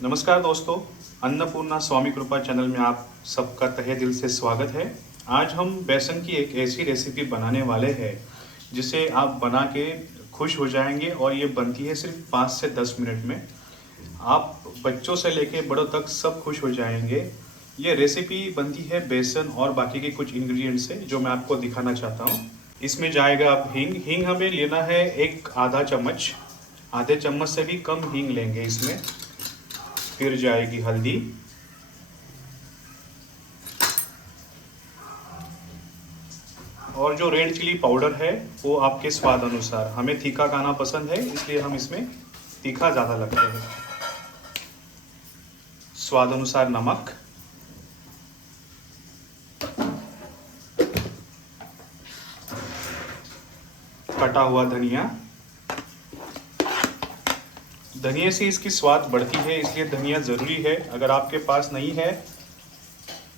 नमस्कार दोस्तों, अन्नपूर्णा स्वामी कृपा चैनल में आप सबका तहे दिल से स्वागत है। आज हम बेसन की एक ऐसी रेसिपी बनाने वाले हैं जिसे आप बना के खुश हो जाएंगे और ये बनती है सिर्फ 5 से 10 मिनट में। आप बच्चों से लेके बड़ों तक सब खुश हो जाएंगे। ये रेसिपी बनती है बेसन और बाकी के कुछ इंग्रेडिएंट्स से जो मैं आपको दिखाना चाहता हूँ। इसमें जाएगा अब हींग। हींग हमें लेना है एक आधा चम्मच, आधे चम्मच से भी कम हींग लेंगे इसमें। फिर जाएगी हल्दी, और जो रेड चिली पाउडर है वो आपके स्वाद अनुसार। हमें तीखा खाना पसंद है इसलिए हम इसमें तीखा ज़्यादा लगता है। स्वाद अनुसार नमक, कटा हुआ धनिया। धनिया से इसकी स्वाद बढ़ती है इसलिए धनिया ज़रूरी है। अगर आपके पास नहीं है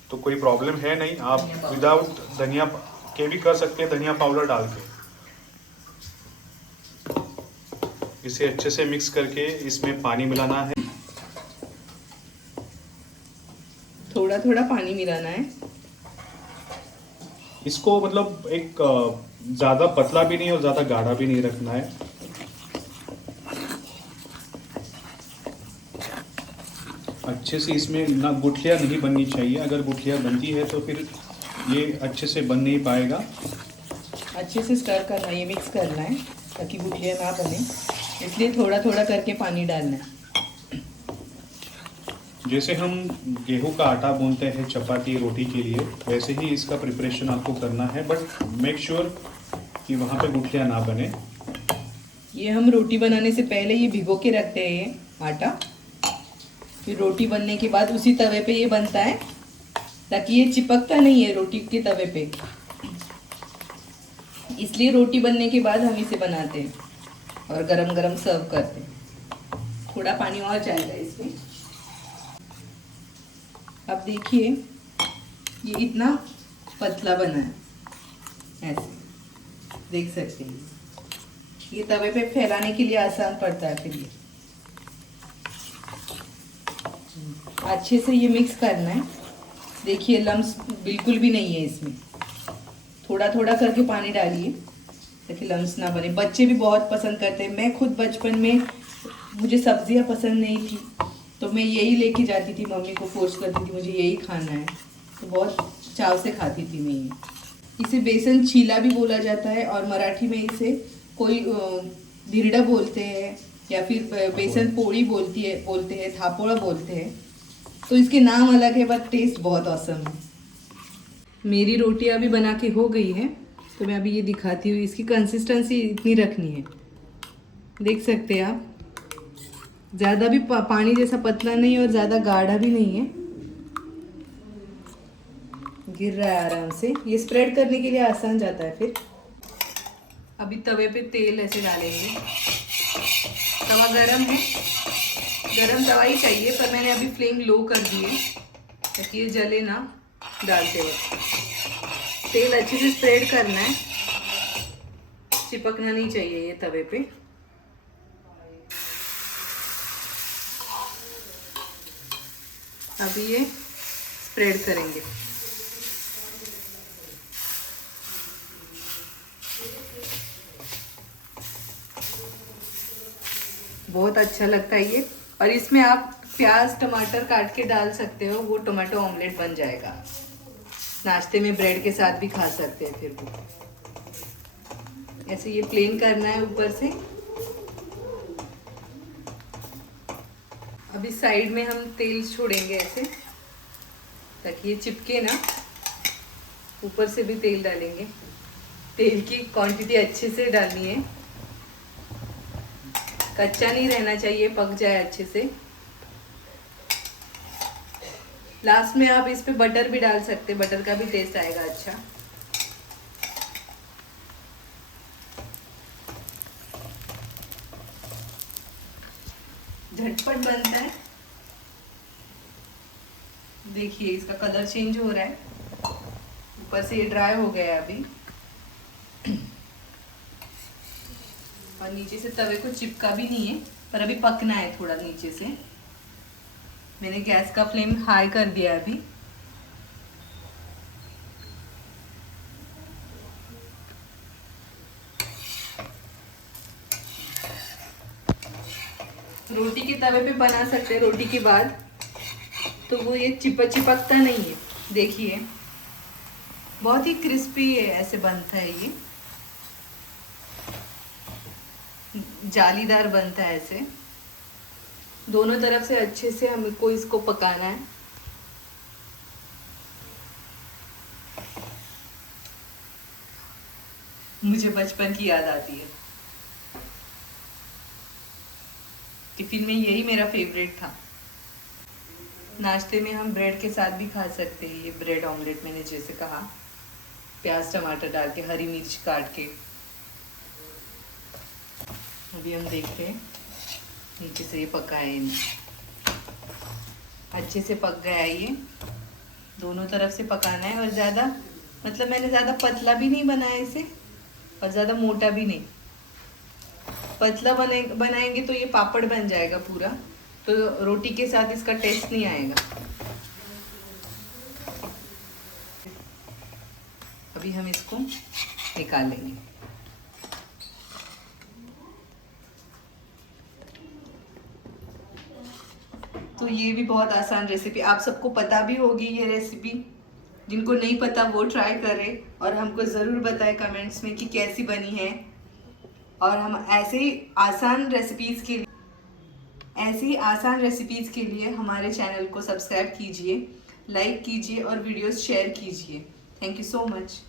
तो कोई प्रॉब्लम है नहीं, आप विदाउट धनिया के भी कर सकते हैं, धनिया पाउडर डाल के। इसे अच्छे से मिक्स करके इसमें पानी मिलाना है। थोड़ा थोड़ा पानी मिलाना है। इसको मतलब एक ज़्यादा पतला भी नहीं और ज़्यादा गाढ़ा भी नहीं रखना है। अच्छे से इसमें ना गुठलियाँ नहीं बननी चाहिए। अगर गुठलियाँ बनती है तो फिर ये अच्छे से बन नहीं पाएगा। अच्छे से स्टर करना है, ये मिक्स करना है ताकि गुठलियाँ ना बने, इसलिए थोड़ा थोड़ा करके पानी डालना है। जैसे हम गेहूं का आटा गूंथते हैं चपाती रोटी के लिए, वैसे ही इसका प्रिपरेशन आपको करना है, बट मेक श्योर कि वहाँ पे गुठलियाँ ना बने। ये हम रोटी बनाने से पहले ये भिगो के रखते हैं ये आटा, फिर रोटी बनने के बाद उसी तवे पे ये बनता है ताकि ये चिपकता नहीं है रोटी के तवे पे। इसलिए रोटी बनने के बाद हम इसे बनाते हैं और गरम गरम सर्व करते हैं। थोड़ा पानी और जाएगा इसमें। अब देखिए ये इतना पतला बना है, ऐसे देख सकते हैं। ये तवे पे फैलाने के लिए आसान पड़ता है। फिर ये अच्छे से ये मिक्स करना है। देखिए लम्स बिल्कुल भी नहीं है इसमें। थोड़ा थोड़ा करके पानी डालिए ताकि लम्स ना बने। बच्चे भी बहुत पसंद करते हैं। मैं खुद बचपन में, मुझे सब्जियां पसंद नहीं थी तो मैं यही लेके जाती थी, मम्मी को फोर्स करती थी मुझे यही खाना है, तो बहुत चाव से खाती थी मैं ये। इसे बेसन चीला भी बोला जाता है और मराठी में इसे कोई धिरडा बोलते हैं या फिर बेसन पोड़ी बोलते हैं, थापोड़ा बोलते हैं। तो इसके नाम अलग है बट टेस्ट बहुत औसम है। मेरी रोटियां अभी बना के हो गई है तो मैं अभी ये दिखाती हूँ। इसकी कंसिस्टेंसी इतनी रखनी है, देख सकते हैं आप। ज़्यादा भी पानी जैसा पतला नहीं और ज़्यादा गाढ़ा भी नहीं है। गिर रहा है आराम से। ये स्प्रेड करने के लिए आसान जाता है। फिर अभी तवे पे तेल ऐसे डालेंगे। तवा गरम है, गरम तवा ही चाहिए, पर मैंने अभी फ्लेम लो कर दी है ताकि ये जले ना डालते वक्त। तेल अच्छे से स्प्रेड करना है, चिपकना नहीं चाहिए ये तवे पे। अभी ये स्प्रेड करेंगे। बहुत अच्छा लगता है ये। और इसमें आप प्याज टमाटर काट के डाल सकते हो, वो टमाटो ऑमलेट बन जाएगा। नाश्ते में ब्रेड के साथ भी खा सकते हैं। फिर वो ऐसे ये प्लेन करना है ऊपर से। अभी साइड में हम तेल छोड़ेंगे ऐसे ताकि ये चिपके ना। ऊपर से भी तेल डालेंगे। तेल की क्वांटिटी अच्छे से डालनी है, कच्चा नहीं रहना चाहिए, पक जाए अच्छे से। लास्ट में आप इस पे बटर भी डाल सकते हैं, बटर का भी टेस्ट आएगा अच्छा। झटपट बनता है। देखिए इसका कलर चेंज हो रहा है, ऊपर से ये ड्राई हो गया है अभी। और नीचे से तवे को चिपका भी नहीं है, पर अभी पकना है थोड़ा नीचे से। मैंने गैस का फ्लेम हाई कर दिया अभी। रोटी के तवे पे बना सकते हैं रोटी के बाद, तो वो ये चिपकता नहीं है। देखिए बहुत ही क्रिस्पी है, ऐसे बनता है ये, जालीदार बनता है ऐसे। दोनों तरफ से अच्छे से हमको इसको पकाना है। मुझे बचपन की याद आती है, टिफिन में यही मेरा फेवरेट था। नाश्ते में हम ब्रेड के साथ भी खा सकते हैं। ये ब्रेड ऑमलेट मैंने जैसे कहा, प्याज टमाटर डाल के, हरी मिर्च काट के। अभी हम देखते हैं नीचे से ये पका है, अच्छे से पक गया है ये। दोनों तरफ से पकाना है, और ज़्यादा मतलब मैंने ज़्यादा पतला भी नहीं बनाया इसे और ज़्यादा मोटा भी नहीं। पतला बनाएंगे तो ये पापड़ बन जाएगा पूरा, तो रोटी के साथ इसका टेस्ट नहीं आएगा। अभी हम इसको निकाल लेंगे। तो ये भी बहुत आसान रेसिपी, आप सबको पता भी होगी ये रेसिपी। जिनको नहीं पता वो ट्राई करें और हमको ज़रूर बताएं कमेंट्स में कि कैसी बनी है। और हम ऐसे ही आसान रेसिपीज़ के लिए हमारे चैनल को सब्सक्राइब कीजिए, लाइक कीजिए और वीडियोस शेयर कीजिए। Thank you so much.